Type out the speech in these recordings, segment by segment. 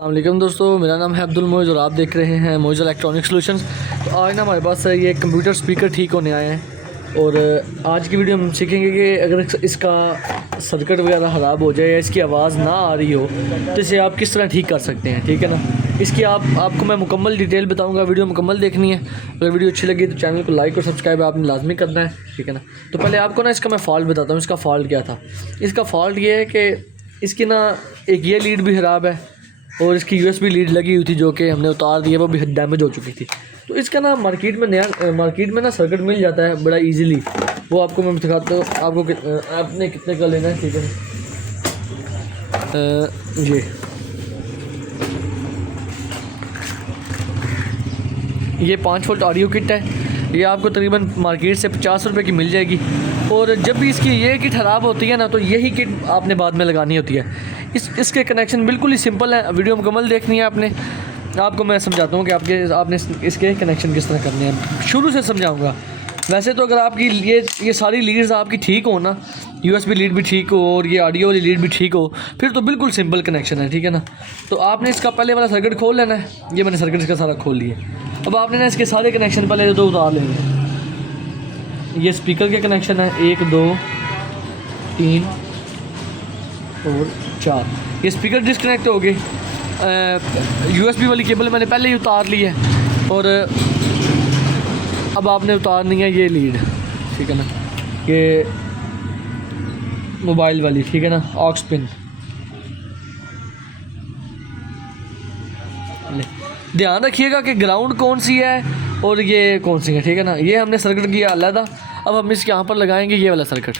अस्सलामुअलैकुम दोस्तों, मेरा नाम है अब्दुल मोइज़ और आप देख रहे हैं मोइज़ इलेक्ट्रॉनिक सॉल्यूशंस। तो आज ना हमारे पास ये कंप्यूटर स्पीकर ठीक होने आए हैं और आज की वीडियो हम सीखेंगे कि अगर इसका सर्किट वगैरह ख़राब हो जाए या इसकी आवाज़ ना आ रही हो तो इसे आप किस तरह ठीक कर सकते हैं। ठीक है ना, इसकी आपको मैं मुकम्मल डिटेल बताऊंगा। वीडियो मुकम्मल देखनी है। अगर वीडियो अच्छी लगी तो चैनल को लाइक और सब्सक्राइब आपने लाजमी करना है। ठीक है ना, तो पहले आपको ना इसका मैं फ़ॉल्ट बताता हूँ। इसका फ़ॉल्ट क्या था? इसका फ़ॉल्ट ये है कि इसकी ना एक ये लीड भी ख़राब है और इसकी यूएसबी लीड लगी हुई थी जो कि हमने उतार दी है, वो भी डैमेज हो चुकी थी। तो इसका ना मार्केट में ना सर्किट मिल जाता है बड़ा इजीली। वो आपको मैं दिखाता हूँ आपको आपने कितने का लेना है। ठीक है, ये 5 वोल्ट ऑडियो किट है। ये आपको तकरीबन मार्केट से 50 रुपये की मिल जाएगी। और जब भी इसकी ये किट ख़राब होती है ना तो यही किट आपने बाद में लगानी होती है। इसके कनेक्शन बिल्कुल ही सिंपल है। वीडियो मुकम्मल देखनी है आपने। आपको मैं समझाता हूँ कि आपने इसके कनेक्शन किस तरह करने हैं। शुरू से समझाऊँगा। वैसे तो अगर आपकी ये सारी लीड्स आपकी ठीक हो ना, यूएसबी लीड भी ठीक हो और ये ऑडियो वाली लीड भी ठीक हो, फिर तो बिल्कुल सिंपल कनेक्शन है। ठीक है ना, तो आपने इसका पहले वाला सर्किट खोल लेना है। ये मैंने सर्किट इसका सारा खोल लिया। अब आपने ना इसके सारे कनेक्शन पहले तो उतार लेंगे। ये स्पीकर के कनेक्शन है 1 2 3 और 4। ये स्पीकर डिस्कनेक्ट हो गए। यूएसबी वाली केबल मैंने पहले ही उतार ली है और अब आपने उतारनी है ये लीड। ठीक है ना, ये मोबाइल वाली। ठीक है ना, ऑक्स पिन। ध्यान रखिएगा कि ग्राउंड कौन सी है और ये कौन सी है। ठीक है ना, ये हमने सर्किट किया अलग। अब हम इसके यहाँ पर लगाएंगे ये वाला सर्किट।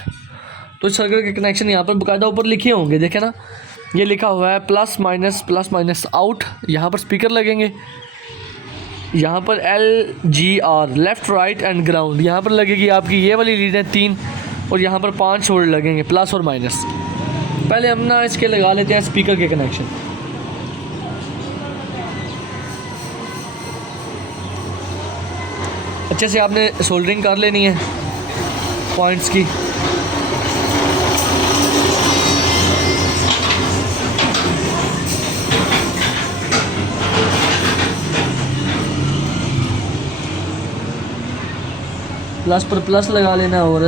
तो इस सर्किट के कनेक्शन यहाँ पर बाकायदा ऊपर लिखे होंगे, देखें ना, ये लिखा हुआ है प्लस माइनस आउट। यहाँ पर स्पीकर लगेंगे। यहाँ पर LGR left right and ground यहाँ पर लगेगी आपकी ये वाली लीड है 3 और यहाँ पर 5 होल्ड लगेंगे प्लस और माइनस। पहले हम ना इसके लगा लेते हैं स्पीकर के कनेक्शन। अच्छे से आपने सोल्डरिंग कर लेनी है पॉइंट्स की। प्लस पर प्लस लगा लेना और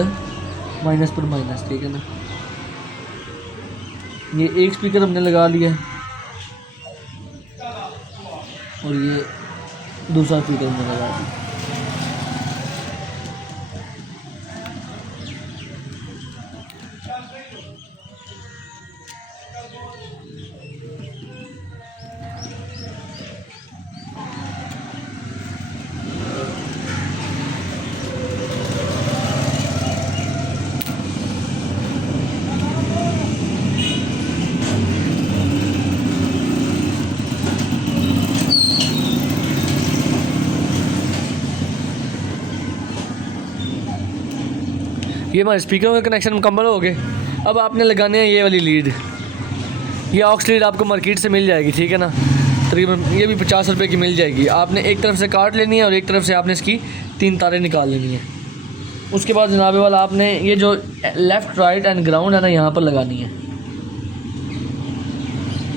माइनस पर माइनस। ठीक है ना, ये एक स्पीकर हमने लगा लिया और ये दूसरा स्पीकर हमने लगा दिया। ये हमारे स्पीकरों के कनेक्शन मुकम्मल हो गए। अब आपने लगाने हैं ये वाली लीड। ये ऑक्स लीड आपको मार्केट से मिल जाएगी। ठीक है ना, तकरीबन ये भी 50 रुपये की मिल जाएगी। आपने एक तरफ से काट लेनी है और एक तरफ से आपने इसकी 3 तारें निकाल लेनी है। उसके बाद जनाबे वाला आपने ये जो लेफ़्ट राइट एंड ग्राउंड है ना, यहाँ पर लगानी है।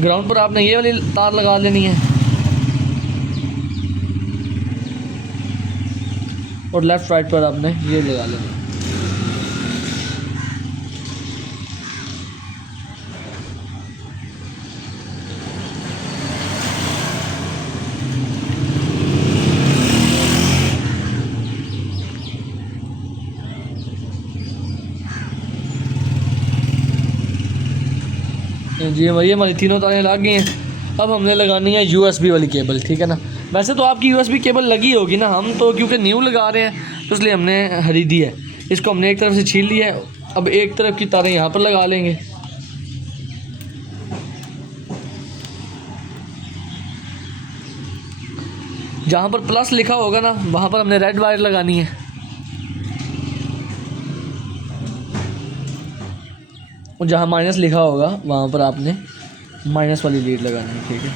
ग्राउंड पर आपने ये वाली तार लगा लेनी है और लेफ़्ट राइट पर आपने ये लगा लेनी है। जी ये हमारी तीनों तारें लग गई हैं। अब हमने लगानी है यूएसबी वाली केबल। ठीक है ना, वैसे तो आपकी यूएसबी केबल लगी होगी ना, हम तो क्योंकि न्यू लगा रहे हैं तो इसलिए हमने खरीदी है। इसको हमने एक तरफ से छील लिया है। अब एक तरफ की तारें यहाँ पर लगा लेंगे। जहाँ पर प्लस लिखा होगा ना वहाँ पर हमने रेड वायर लगानी है और जहाँ माइनस लिखा होगा वहाँ पर आपने माइनस वाली लीड लगानी है। ठीक है,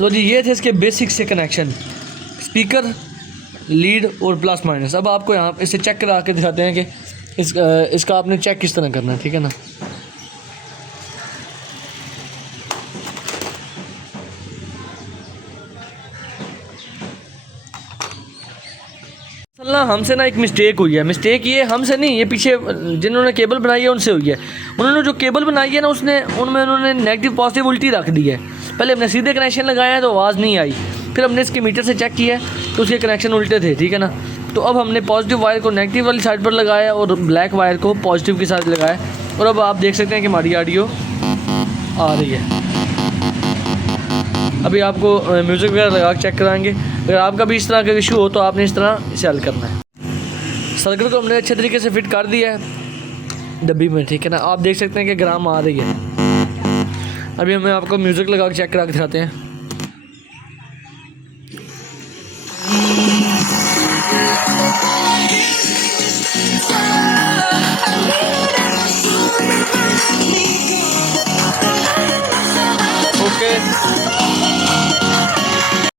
लो जी, ये थे इसके बेसिक से कनेक्शन, स्पीकर, लीड और प्लस माइनस। अब आपको यहाँ इसे चेक करा के दिखाते हैं कि इसका आपने चेक किस तरह करना है। ठीक है ना, अल्लाह हमसे ना एक मिस्टेक हुई है। मिस्टेक ये हमसे नहीं, ये पीछे जिन्होंने केबल बनाई है उनसे हुई है। उन्होंने जो केबल बनाई है ना उसने उन्होंने नेगेटिव पॉजिटिव उल्टी रख दी है। पहले हमने सीधे कनेक्शन लगाया है तो आवाज़ नहीं आई, फिर हमने इसके मीटर से चेक किया तो उसके कनेक्शन उल्टे थे, ठीक है ना। तो अब हमने पॉजिटिव वायर को नेगेटिव वाली साइड पर लगाया और ब्लैक वायर को पॉजिटिव की साइड लगाया, और अब आप देख सकते हैं कि हमारी ऑडियो आ रही है। अभी आपको म्यूज़िक वगैरह लगा के चेक कराएंगे। अगर आपका भी इस तरह का इशू हो तो आपने इस तरह इसे हल करना है। सर्किट को हमने अच्छे तरीके से फिट कर दिया है डब्बी में, ठीक है ना। आप देख सकते हैं कि ग्राम आ रही है। अभी हमें आपको म्यूज़िक लगा के चेक करा के दिखाते हैं। ओके